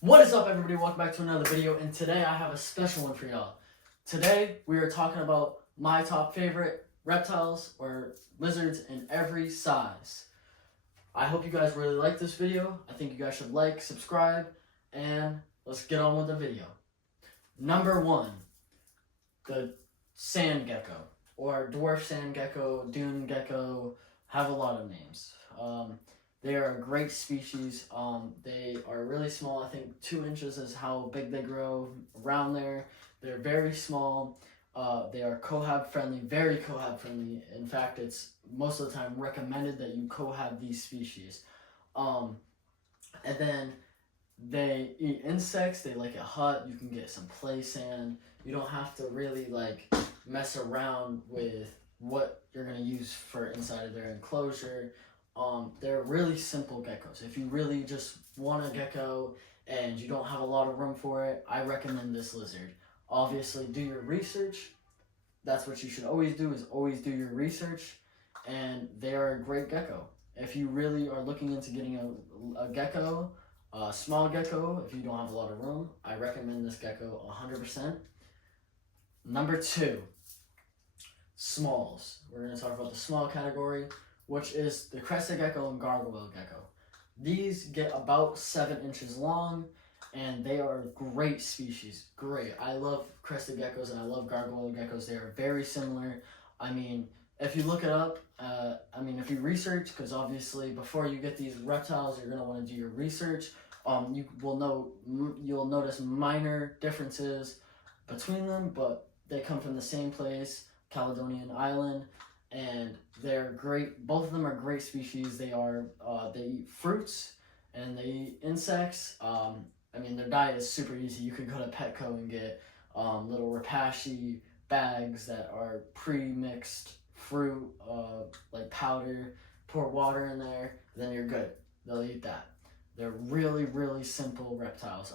What is up, everybody? Welcome back to another video, and today I have a special one for y'all. Today we are talking about my top favorite reptiles or lizards in every size. I hope you guys really like this video. I think you guys should like, subscribe, and let's get on with the video. Number one, the sand gecko, or dwarf sand gecko, dune gecko, have a lot of names. They are a great species. They are really small. I think 2 inches is how big they grow around there. They're very small. They are cohab friendly, very cohab friendly. In fact, it's most of the time recommended that you cohab these species. And then they eat insects. They like a hut. You can get some play sand. You don't have to really mess around with what you're gonna use for inside of their enclosure. They're really simple geckos. If you really just want a gecko and you don't have a lot of room for it, I recommend this lizard. Obviously, do your research. That's what you should always do, is always do your research. And they are a great gecko. If you really are looking into getting a gecko, a small gecko, if you don't have a lot of room, I recommend this gecko 100%. Number two, smalls. We're going to talk about the small category, which is the crested gecko and gargoyle gecko. These get about 7 inches long, and they are great species. Great. I love crested geckos and I love gargoyle geckos. They are very similar. I mean, if you look it up, if you research, because obviously before you get these reptiles, you're going to want to do your research. You'll notice minor differences between them, but they come from the same place, Caledonian Island, and they're great. Both of them are great species. They eat fruits and they eat insects. Their diet is super easy. You could go to Petco and get little rapashi bags that are pre-mixed fruit, like powder. Pour water in there, then you're good. They'll eat that. They're really, really simple reptiles.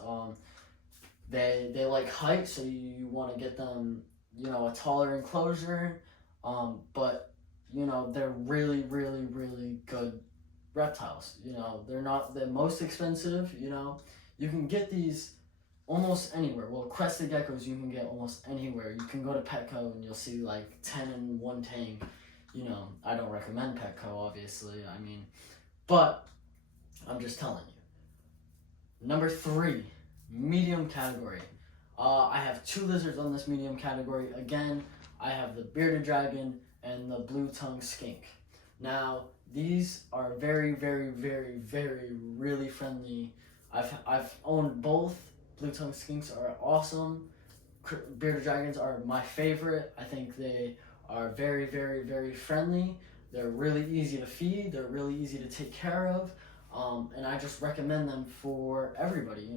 They like height, so you want to get them, a taller enclosure. But they're really, really, really good reptiles. They're not the most expensive. You can get these almost anywhere. Well, crested geckos you can get almost anywhere. You can go to Petco and you'll see like 10 in one tank. I don't recommend Petco, obviously. But I'm just telling you. Number three, medium category. I have 2 lizards on this medium category. Again, I have the bearded dragon and the blue-tongued skink. Now, these are very, very, very, very, really friendly. I've owned both. Blue-tongued skinks are awesome. Bearded dragons are my favorite. I think they are very, very, very friendly. They're really easy to feed. They're really easy to take care of. And I just recommend them for everybody,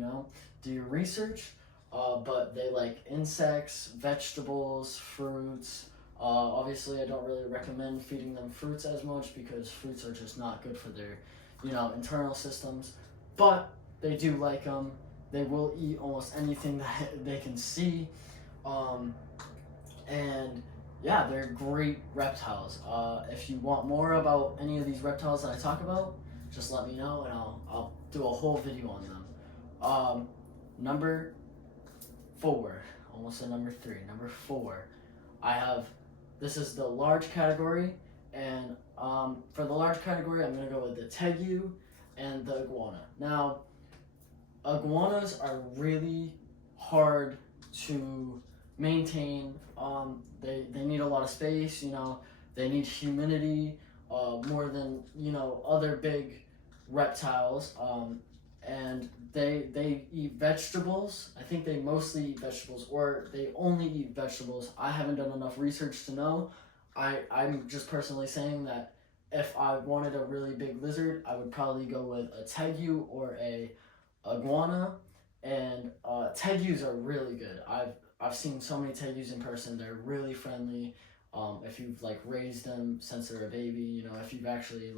Do your research. But they like insects, vegetables, fruits. Obviously, I don't really recommend feeding them fruits as much because fruits are just not good for their, internal systems. But they do like them. They will eat almost anything that they can see. And yeah, they're great reptiles. If you want more about any of these reptiles that I talk about, just let me know and I'll do a whole video on them. Number 4, almost a number 3. Number 4, this is the large category, and for the large category, I'm going to go with the tegu and the iguana. Now, iguanas are really hard to maintain. They need a lot of space, they need humidity more than, other big reptiles. And they eat vegetables. I think they mostly eat vegetables, or they only eat vegetables. I haven't done enough research to know. I'm just personally saying that if I wanted a really big lizard, I would probably go with a tegu or a iguana. And tegus are really good. I've seen so many tegus in person. They're really friendly. If you've raised them since they're a baby, if you've actually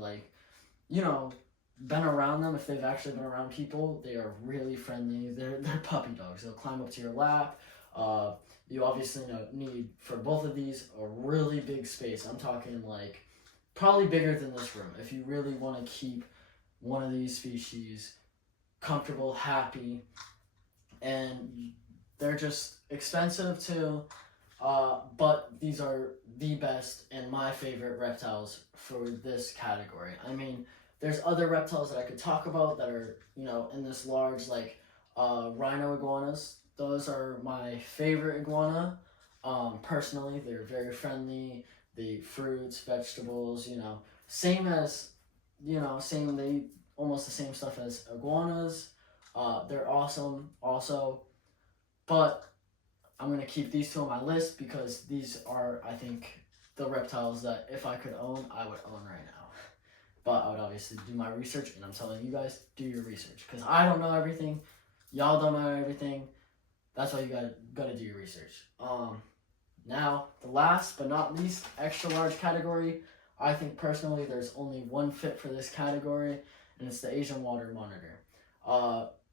been around them, if they've actually been around people, they are really friendly. They're puppy dogs. They'll climb up to your lap. You obviously need, for both of these, a really big space. I'm talking probably bigger than this room. If you really want to keep one of these species comfortable, happy, and they're just expensive too. But these are the best and my favorite reptiles for this category. I mean, there's other reptiles that I could talk about that are, in this large, like rhino iguanas. Those are my favorite iguana. Personally, they're very friendly. They eat fruits, vegetables, same as, same, they eat almost the same stuff as iguanas. They're awesome also. But I'm going to keep these two on my list because these are, I think, the reptiles that if I could own, I would own right now. But I would obviously do my research, and I'm telling you guys, do your research. Because I don't know everything. Y'all don't know everything. That's why you gotta do your research. Now, the last but not least extra large category, I think personally there's only one fit for this category, and it's the Asian water monitor.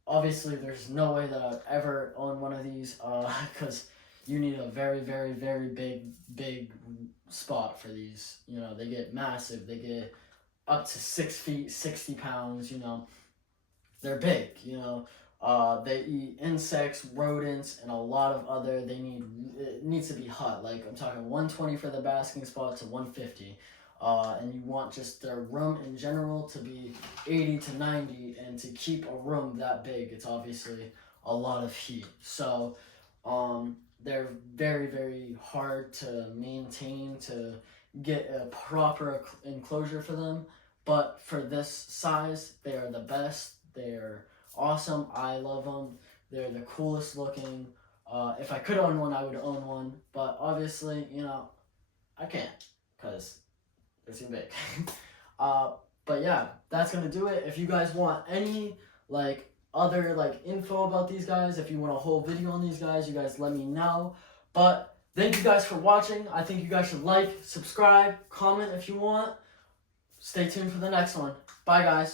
Obviously, there's no way that I'd ever own one of these because you need a very, very, very big spot for these. They get massive. They get up to 6 feet, 60 pounds. They're big. They eat insects, rodents, and a lot of other. It needs to be hot. Like I'm talking 120 for the basking spot to 150. And you want just their room in general to be 80 to 90, and to keep a room that big, it's obviously a lot of heat. So they're very, very hard to maintain, to get a proper enclosure for them. But for this size, they are the best. They're awesome. I love them. They're the coolest looking. If I could own one, I would own one. But obviously, I can't because they're too big. But yeah, that's gonna do it. If you guys want any other info about these guys, if you want a whole video on these guys, you guys let me know. But thank you guys for watching. I think you guys should like, subscribe, comment if you want. Stay tuned for the next one. Bye guys.